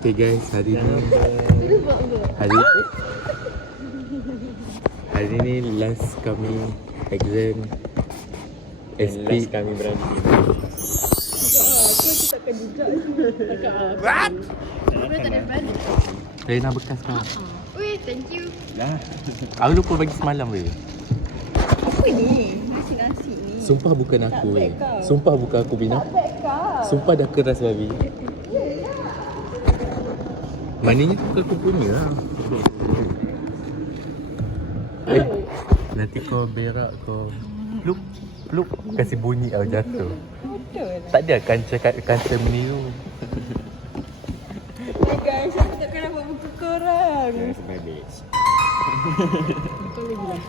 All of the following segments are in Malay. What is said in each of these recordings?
Okay guys, hari ni last kami exam SP. Last kami berani. What? Tak ada berani. Rena bekas kau. Weh, thank you. Dah. Aku lupa bagi semalam weh. Apa ni? Nasi-nasi ni. Sumpah bukan aku weh. beg kau. Sumpah bukan aku Bina. Sumpah dah keras babi. Maknanya aku punya lah. Nanti kau berak kau pluk pluk kasih bunyi tau jatuh. Betul. Tak ada kan cakap kata meniru. Hey guys, aku takkan dapat buku korang. Sebalik. Betul lagi lah.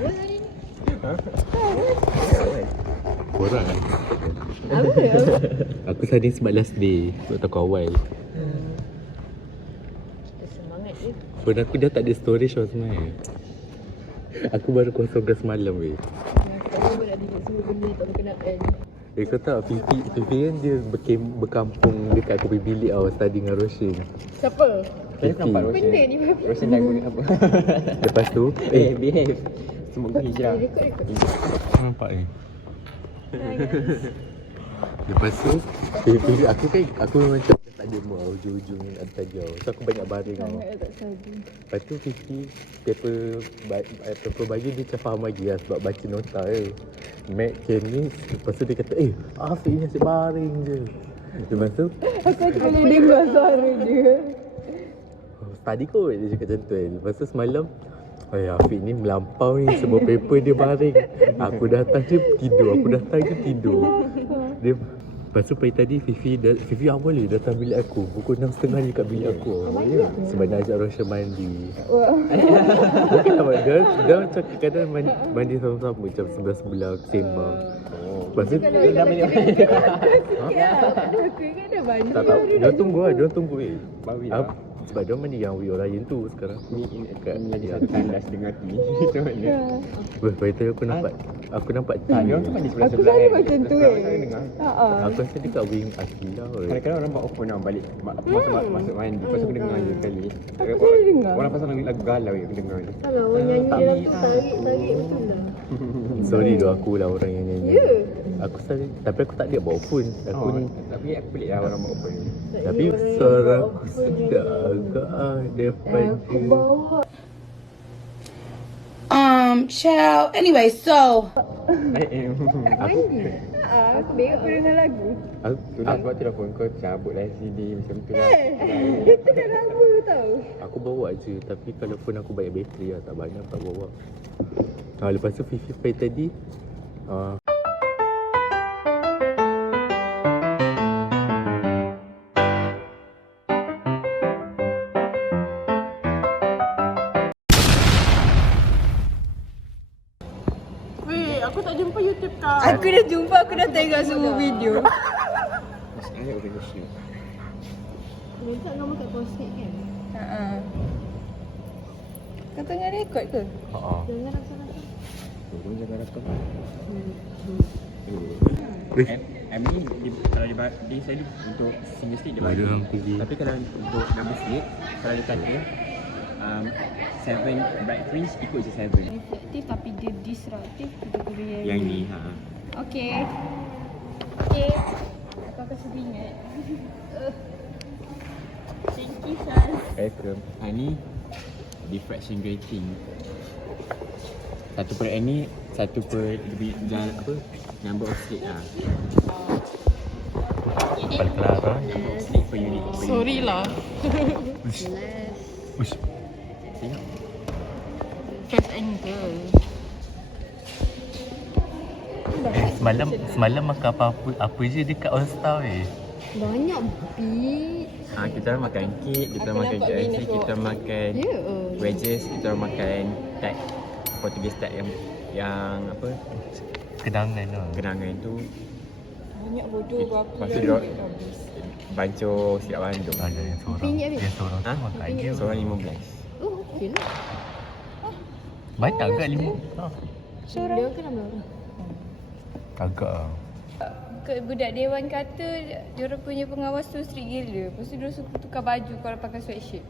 Awal hari ni. Korang kan? Apa? Aku sadin sebab last day. Sebab tahu kau awal. Kita semangat je. Phone aku dah tak ada storage lah sebenarnya. Aku baru kosongkan semalam weh. Aku pun nak delete semua benda tak berkenaan. Kau tahu Fifi kan dia berkampung dekat kopi bilik tau study dengan Roshin. Siapa? Saya nampak Roshan. Benda ni babi. Roshan dah guna apa? Lepas tu Behave. Semoga hijrah. Rekod. nampak ni. Lepas tu Fifi aku macam tak ada muat ujung-ujung ada tajau. So aku banyak baring tau. Sangat tak sabi. Lepas tu Fifi paper baju dia macam faham lagi lah sebab baca nota je. Mac Chinese. Lepas tu dia kata Afiq ni asyik baring je. Lepas tu Aku boleh dengar suara dia. tadi kot dia cakap macam tu kan. Lepas tu semalam Afiq ni melampau ni. Semua paper dia baring. Aku datang je tidur. Dia lepas tu pagi tadi Fifi awal dia datang bilik aku. Pukul 6.30 je kat bilik aku. Sebab nak ajak Roshan mandi. Bukan lah dia macam kadang mandi sama-sama macam sebelah-sebelah sembang. Lepas tu Kalau dah balik aku ingat dah banyak. tak tahu. Dia tunggu Bawi lah. Sebab dia mandi yang We All Ryan tu sekarang. Ni lagi satu tandas dengar ni. Macam mana? Lepas tu aku nampak Dia orang tu mandi Aku sebelah-sebelah. selalu macam tu Saya dengar. Aku rasa dekat wing Akila kot. Kadang-kadang orang buat open tau balik masuk mandi. Lepas tu aku dengar je sekali. Aku selalu dengar. Orang pasal lagu galau je aku dengar je. Kalau orang nyanyi dalam tu tarik betul lah. Sorry doh aku lah orang yang nyanyi. Ya. Aku selalu, tapi aku tak ada bawa phone. Aku ni Tapi aku pelik lah orang buat open. tapi suara aku sedap agak depan Aku bawa. Child. Anyway, so Mandi. Aku berak aku dengar lagu. Tu lah sebab tu lah phone kau cabut lah CD macam tu lah. Itu dah lama tau. Aku bawa je. Tapi kalau phone aku banyak bateri lah. Tak banyak tak bawa. Lepas tu Fifi pagi tadi Aku tak jumpa YouTube kau. Aku dah jumpa, aku dah tengok semua video. Sebenarnya organization. Minta nama kat konsep kan? kau tengah rekod ke? Jangan rasa-rasa. Tolong jaga rakam. Weh. M ni kalau dia selalu untuk single stick dia Ada bagi. orang TV. Tapi kalau untuk double stick kalau dia kata 7 bright fringe ikut je 7. Reflektif tapi dia disruptif kategori Yang ni Okay. Aku akan sudi ingat. Thank you, San. ni diffraction grating. 1/n ni 1 per lebih jalan apa number of stick lah. paling kelara. Stick per unit. Sorry lah. Ush. Tengok. First angle. Semalam makan apa je dekat All Star Banyak beat. Kita orang makan kek, kita Aku makan nampak KFC, Venus kita bawa. makan Ya. wedges, kita orang makan tag Portuguese tag yang apa Kedangan lah. kenangan tu. Banyak bodoh berapa Lepas tu dia banco siap bandung. Ada yang seorang. Pinjam habis? Yang seorang tu Ha? makan je. Seorang 15. Oh, okey lah. Banyak agak 5. Dia kan 16 orang. Agak lah. ikut budak dewan kata diorang punya pengawas tu strict gila. Lepas tu diorang suka tukar baju kalau pakai sweatshirt.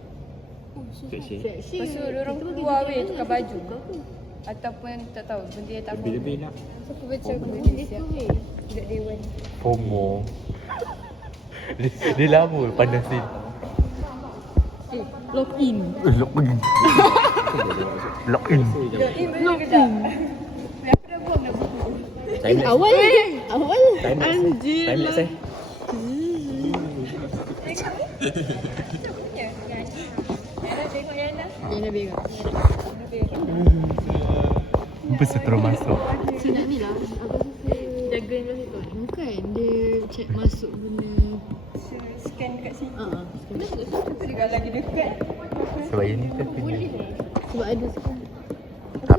Lepas tu diorang keluar weh tukar baju. Ataupun tak tahu benda yang tak mahu. Lebih-lebih lah. So aku baca benda siap. Budak dewan. FOMO. Dia lama panas ni. Lock in. Lock in. Lock in. Lock in. Aku dah buang dah buku. Awal. Awal. Anjir. Time lapse eh. Tengok Yana. Yana bega. Bersetera masuk. Sunat ni lah. Jaga yang situ. Bukan. Dia check masuk benda. Scan dekat sini. Scan. Lagi dekat. Sebab ini saya punya. Sebab ada scan.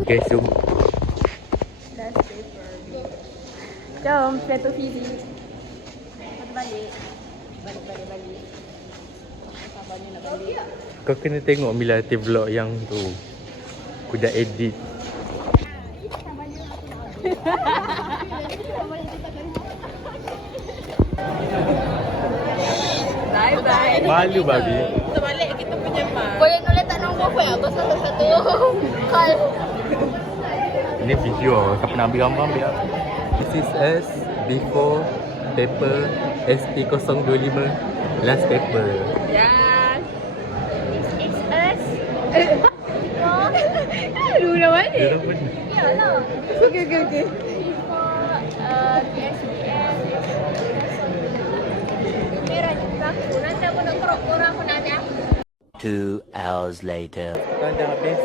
Okay, zoom. Last paper. Jom, Plato Fizi. Kita balik. Balik. Sabarnya nak balik. Kau kena tengok Milati vlog yang tu. Aku dah edit. Bye-bye. Malu babi. Kita balik kita punya mak. Boleh tulis tak nombor phone aku satu-satu. Call. Ini video. Siapa nak ambil gambar ambil. This is us before paper ST025 last paper. Yes. This is us. Aduh, dah balik. Dia dah pun. Yalah. Okay. Before PSBS. Merah juga aku. Nanti aku nak kerok korang aku nak ada. 2 hours later. Kan dah habis.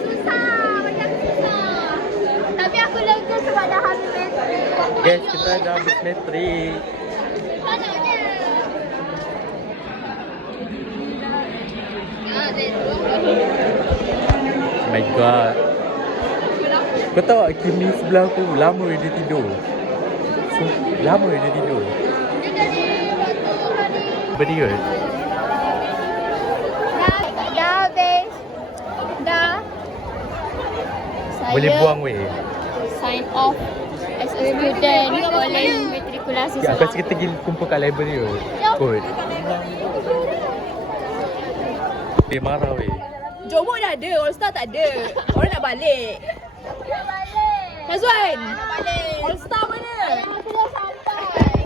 Susah. Macam susah. Tapi aku lega sebab dah habis bateri. Guys, kita dah habis matrik. Panaknya. Oh my god. Kau tahu tak Kimi sebelah aku lama dia tidur. Lama dia tidur. Dia dari waktu hari. Berdiri. Dah habis. Dah. Boleh buang weh. Sign off as a student oleh matrikulasi Ya, aku salah. rasa kita pergi kumpul kat library weh. Kot. Dia marah weh. Jomok dah ada, All Star tak ada. Orang nak balik. Nak balik. Nazwan. Nak balik. All Star mana? Aku dah sampai.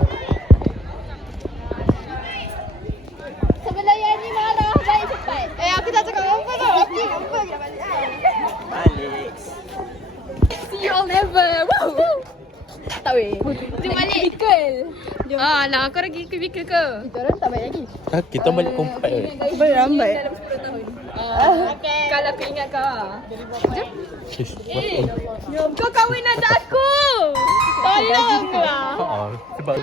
Sebelah yang ni marah, baik cepat. Aku tak cakap apa tau. Aku lupa nak balik. Balik. See you all never. Woo. Tak weh. Jom balik. Bikul. Lah kau lagi ke bikul ke? Kita orang tak balik lagi. Kita balik kompat weh. Boleh lambat. Dalam 10 tahun. Okay. Kalau aku ingat kau. Jom. Kau kahwin anak aku. Tolonglah. Sebab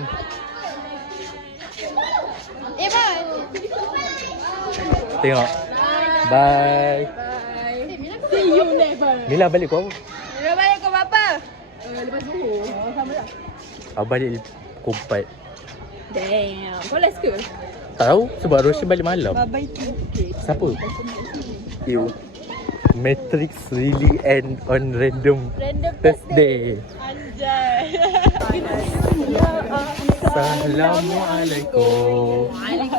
Evan. tengok. Bye. Bye. See you never. Mila balik kau apa? Dah balik kau apa? Lepas Zuhur. Sama tak? Aku balik kompat. Damn. Kau last ke? Tak tahu sebab Roshan balik malam. Bye tu. Siapa? You. Matrix really end on random Thursday. Anjay. Assalamualaikum. Hai madam.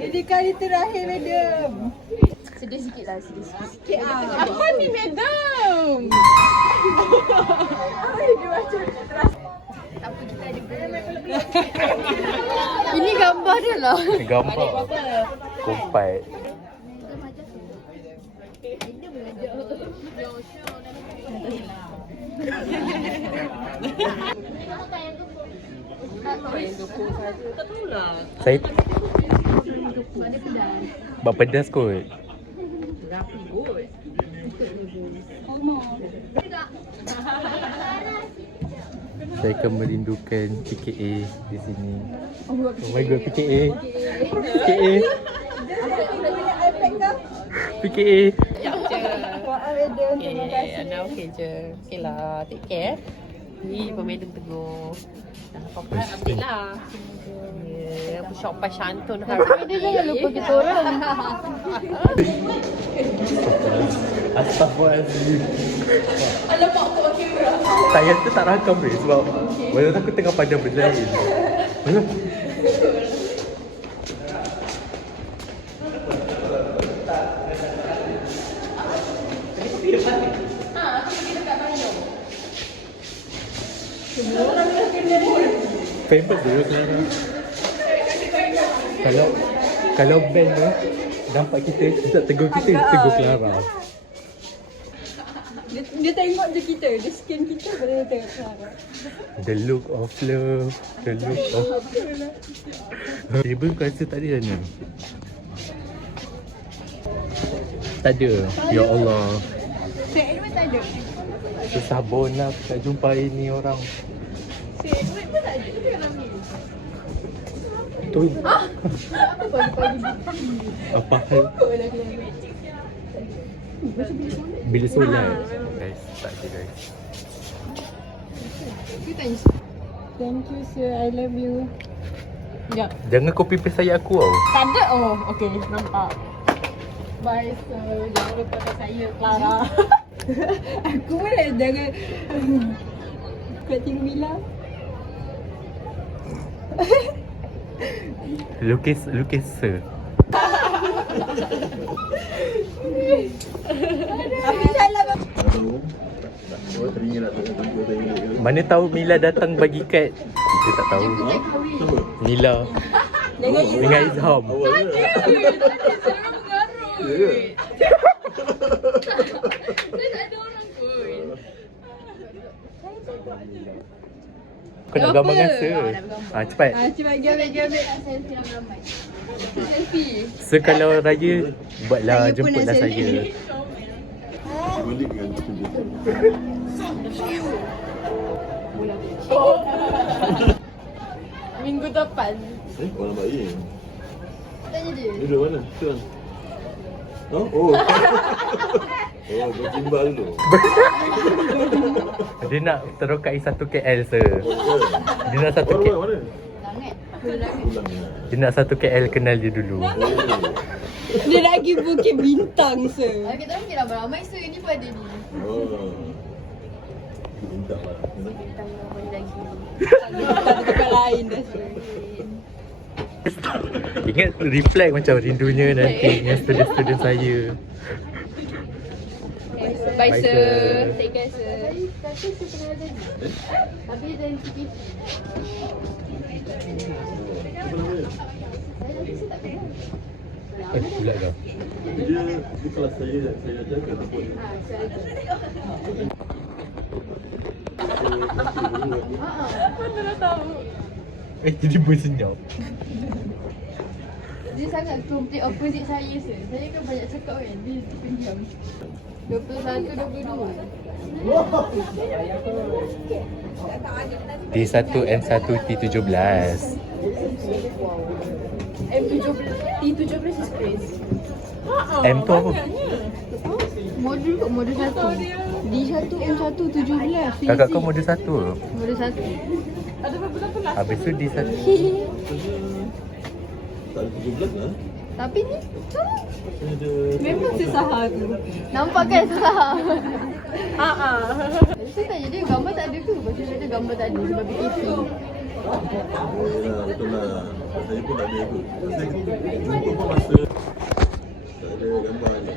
Ini kali terakhir madam. Sedih sikit lah, sedih sikit. Apa ni madam? Dia macam terasa. Apa kita ada ini gambar dia lah. Gambar. Kompat. Saya buat pedas kot. Saya akan merindukan PKA di sini. Oh my god, PKA. PKA. PKA. Terima kasih. Okay, Ana okey je. Okay lah, take care. Pemedem tegur. Dah apa-apa ambil lah. Ya, bersyukur santun harap. Dia jangan lupa kita orang. Astaghfirullahaladzim. Alamak, buat kamera. Saya tu tak rakam ni sebab masa tu aku tengah pandang benda lain. Famous dulu sekarang. Kalau band tu nampak kita tak tegur kita, tegur Clara. Dia tengok je kita, dia scan kita boleh tengok Clara. The look of love, the look of Tiba kau rasa tak ada sana? Tak ada? Ya Allah. Cik Edward tak ada. Susah bona aku tak jumpa ni orang. Cik Edward pun tak ada. Dia dalam ni. Tu Pagi-pagi. apa hal? Bila solat guys, tak ada guys. Thank you sir, I love you. Ya. Jangan copy paste saya aku tau. Tak ada. Oh, okey, nampak. Bye sir, jangan lupa saya Clara. Aku pun dah jangan. Kak Cik Mila. Lukis sir. Mana tahu Mila datang bagi kad. Kita tak tahu. Mila dengan Izham. Kau nak gambar dengan sir? Cepat. Cepat ambil. Selfie. Sir kalau raya buatlah, jemputlah saya. Minggu depan. Orang baik. Tanya dia. Dia duduk mana? Tu kan? Oh. Oh, bertimbal dulu. Dia nak terokai 1 KL sir. Dia nak 1 KL. Mana? Sangat. Pulang ya. Dia nak 1 KL kenal dia dulu. Dia lagi bukit bintang sir. Kita orang kira ramai so ini pun ada ni. Oh. Minta lah. Bintang ramai lagi. Tak ada tempat lain dah sir. Ingat reflect macam rindunya nanti dengan student-student saya. Bye Bye, sir. sir. Take care sir. Tapi dia TV. Pula dah. Dia di kelas saya jaga ataupun Tiba-tiba senyap. Dia sangat complete opposite saya sir. Saya kan banyak cakap kan. Dia pendiam. 21, 22. T1, M1, T17. T17 is Chris. M tu apa? Modul kot modul 1. D1, M1, 17. Kakak kau modul 1. Modul 1. Habis tu D1. tak ada 17 lah. Tapi ni Ada Memang susah tu. nampak kan salah. Saya tanya dia gambar tak ada ke? Lepas tu dia kata gambar tak ada sebab BKP. betul lah. Saya pun tak ada tu. Saya jumpa pun masa tak ada gambar ni.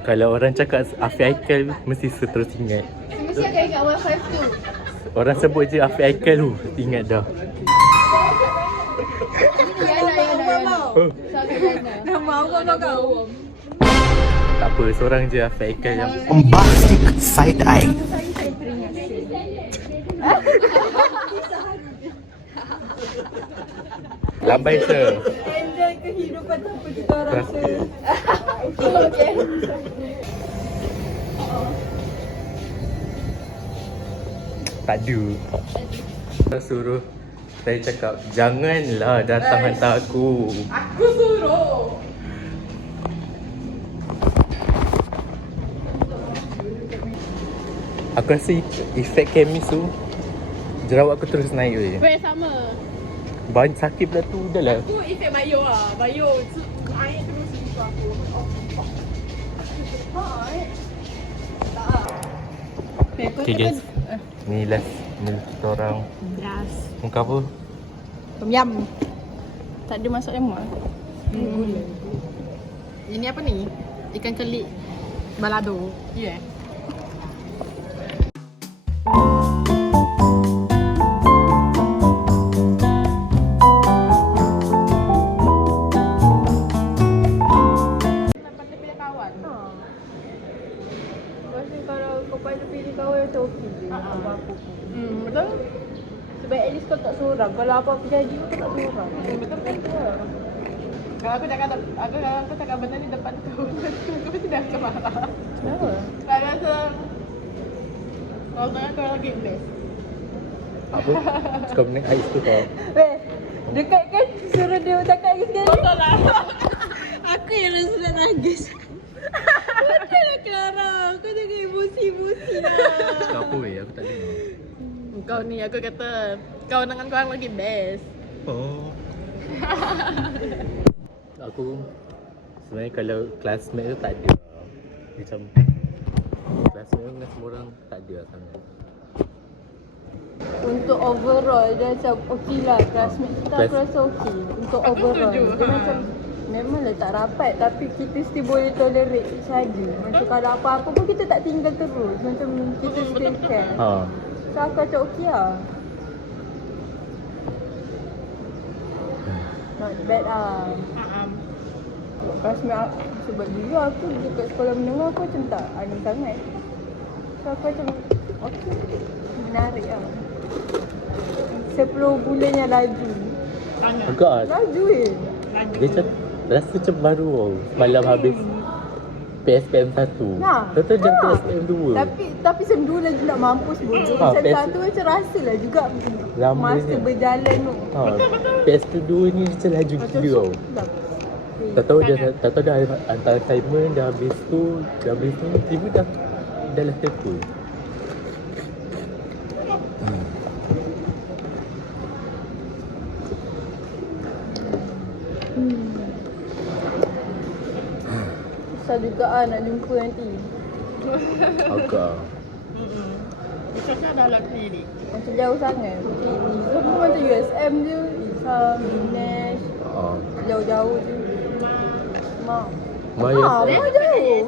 Kalau orang cakap Afiq Aikal mesti terus ingat. Mesti akan ingat wifi tu. Orang sebut je Afiq Aikal tu ingat dah. Yana. Sampai Yana. Nama awak kau. Tak apa, seorang je Afiq Aikal yang Bombastic side eye. lambai sir. Enjoy kehidupan tanpa kita orang sir. Tak ada. Suruh saya cakap janganlah datang hantar aku. Aku suruh. Aku rasa efek kemis tu jerawat aku terus naik weh. Weh, sama. Banyak sakit pula tu dah lah. Aku efek Bayo lah. Bayo, air terus suka aku. Okay guys, ni last meal kita orang. Yes. Muka apa? Tom yum. Tak ada masuk lemak. Gula. Ini apa ni? Ikan kelik balado. Ya. Yeah. Kalau kau pada pilih kawan tu okey je. Apa-apa pun. Betul? Sebab at least kau tak seorang. Kalau apa-apa jadi kau tak seorang. Betul kan? Kalau aku cakap benda ni depan kau, kau mesti dah macam marah. Kenapa? Tak rasa kalau tengah kau lagi best. Apa? Suka benda ais tu kau. Weh, dekat kan suruh dia cakap lagi sekali. Betul lah. Aku yang rasa nak nangis. Betul lah Clara. Kau jangan emosi-emosi lah. Cakap apa weh? Aku tak dengar. Kau ni aku kata kau dengan kau lagi best. Oh. Aku sebenarnya kalau classmate tu tak ada. Macam classmate dengan semua orang tak ada sangat. Untuk overall dia macam okey lah. Classmate kita aku rasa okey. Untuk Aku overall. setuju. Dia macam memanglah tak rapat tapi kita still boleh tolerate saja. Macam kalau apa-apa pun kita tak tinggal terus. Macam kita still care. Ha. So aku macam okey lah. Not bad lah. Classmate aku, sebab dulu aku dekat sekolah menengah aku macam tak ani sangat. So aku macam okey. Menarik lah. 10 bulan yang laju. Agak lah. Laju Dia macam rasa macam baru tau. Semalam habis PSPM 1. Nah, Betul jam nah. PSPM 2. Tapi sem 2 lagi nak mampus bodoh. Ha, Sem PS 1 macam rasalah juga Lama masa je. berjalan tu. Ha. PSP 2 ni macam laju Macam gila tau. dah. Tak tahu dah hantar assignment dah habis tu, tiba dah lah paper. Susah juga lah nak jumpa nanti. Agak. Cakap dalam klinik. Macam jauh sangat. Semua macam USM je. Isam, Dinesh. Ha. Jauh-jauh je. Mak. Maya Mak jauh.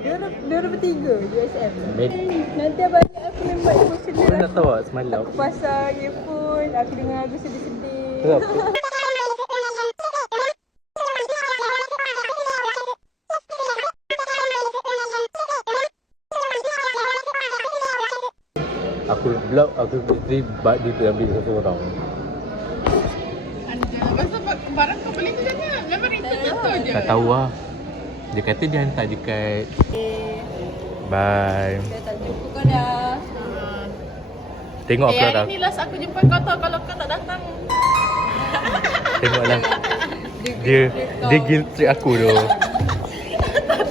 Dia orang bertiga USM. Nanti abang aku memang emotional Kau nak tahu tak semalam? Aku pasang earphone, aku dengar lagu sedih-sedih. Kenapa? Aku blog, aku beri bak dia tu ambil satu orang. Masa barang kau beli tu jangan. Memang itu je. Tak tahu lah. Dia kata dia hantar dekat. Bye. Saya tak jumpa kau dah. Tengok aku Hari dah. ni last aku jumpa kau tau kalau kau tak datang. Tengoklah. Dia guilt trip aku tu.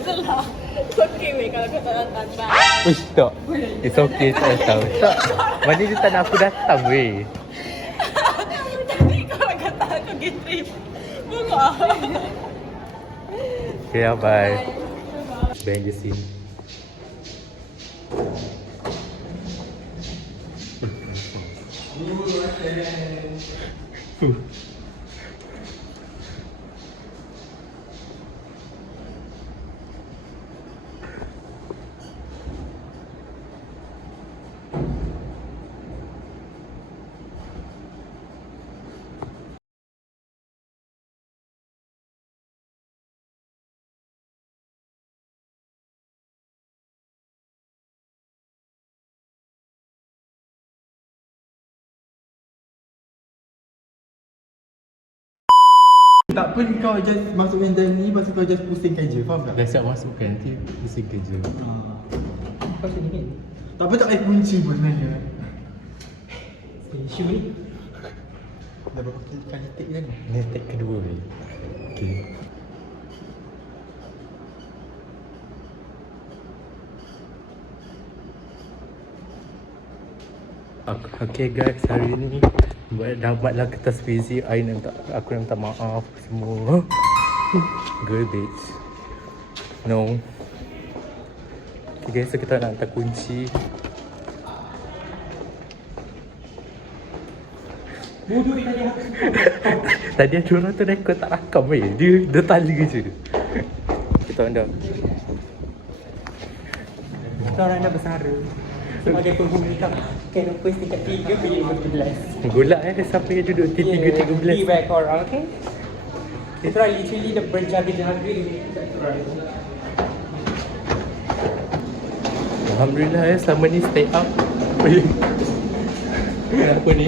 Salah. It's okay weh kalau kau tak datang. Bye. Uish tak. It's okay tak datang. Tak. Mana dia tak nak aku datang weh. Tadi kau kata aku get trip. Bunga. Okay lah, bye. Behind the scene. Tak pun kau just masukkan dalam ni, lepas tu kau just pusingkan je, faham tak? Dah siap masukkan nanti mesti kerja. Kau sini kan? Tak apa tak payah kunci pun sebenarnya. Isu ni dah berapa kali take kan? Ni take kedua ni. Okay. Okay guys, hari ni dapatlah kertas fizik. Aku nak minta maaf semua. Garbage. No. Okay guys, so kita nak hantar kunci. Bodoh ni tadi aku. Tadi ada orang tu rekod tak rakam Dia tali je. Kita orang dah. Kita orang dah bersara. Sebagai penghuni kampus tingkat 3 PA 13. Golak siapa yang duduk T3-13. Back orang, okay? Kita orang literally dah berjaga-jaga ni. Alhamdulillah selama ni stay up. Kenapa ni?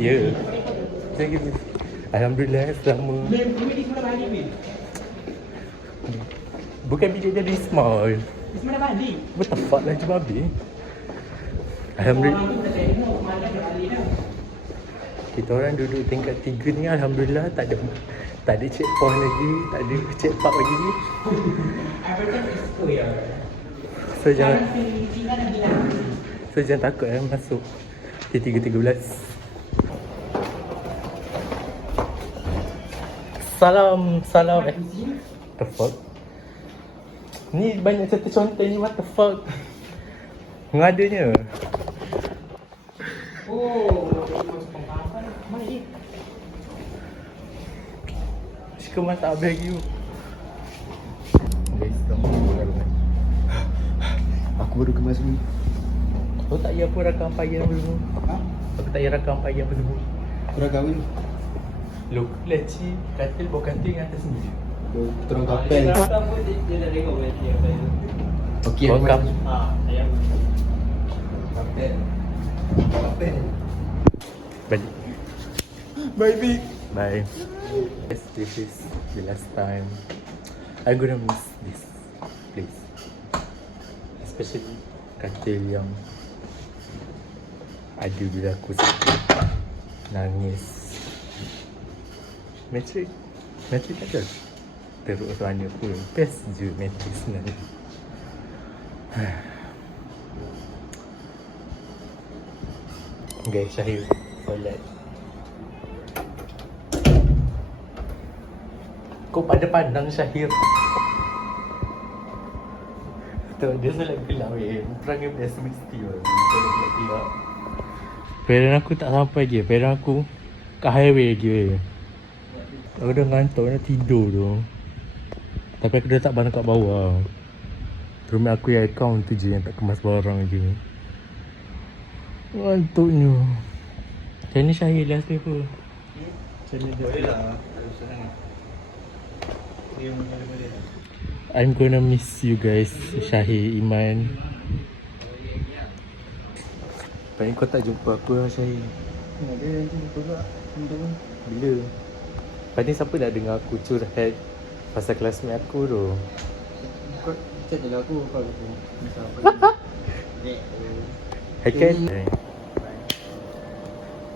Ya. Alhamdulillah selama bukan bilik dia Risma. Risma dah balik. What the fuck lah babi. Alhamdulillah. Kita orang duduk tingkat 3 ni alhamdulillah tak ada checkpoint lagi, tak ada checkpoint lagi. So jangan takut masuk T3-13. Salam the fuck. Ni banyak contoh ni, what the fuck. Ngadanya. Kemas tak habis lagi. Guys, Aku baru kemas ni. aku tak payah pun rakam payah apa semua. Aku tak payah rakam payah apa semua. Aku dah kahwin. Look, leci, katil bawa katil yang atas sendiri. Kita orang kapel. Okey, Kau kam. kapel. Balik. Bye, Vic. Bye. Yes, this is the last time. I'm gonna miss this place. Especially katil yang ada bila aku sakit, nangis. Matrik tak ada. Teruk suara pun. Best je matrik sebenarnya. Okay, Syahir solat. Kau pandang Syahir. Tu dia solat gelap perangai biasa mesti solat gelap. Parent aku tak sampai lagi. Parent aku kat highway lagi. Aku dah ngantuk nak tidur tu. Tapi aku dah tak bangun kat bawah. Rumah aku yang account tu je yang tak kemas barang je. Ngantuknya. Macam ni Syahir last ni apa? Macam ni dia. Boleh lah. I'm gonna miss you guys, Syahir, Iman. Paling kau tak jumpa aku lah Syahir. Ada nanti jumpa tak? Bila? Paling siapa nak dengar aku curhat pasal classmate aku tu? Kau chat je lah aku kalau aku misal apa. Hai kan?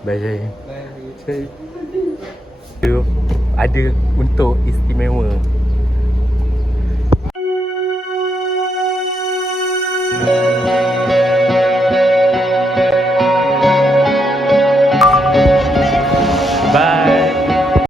Bye Syahir. Bye. Syahir. Ada untuk istimewa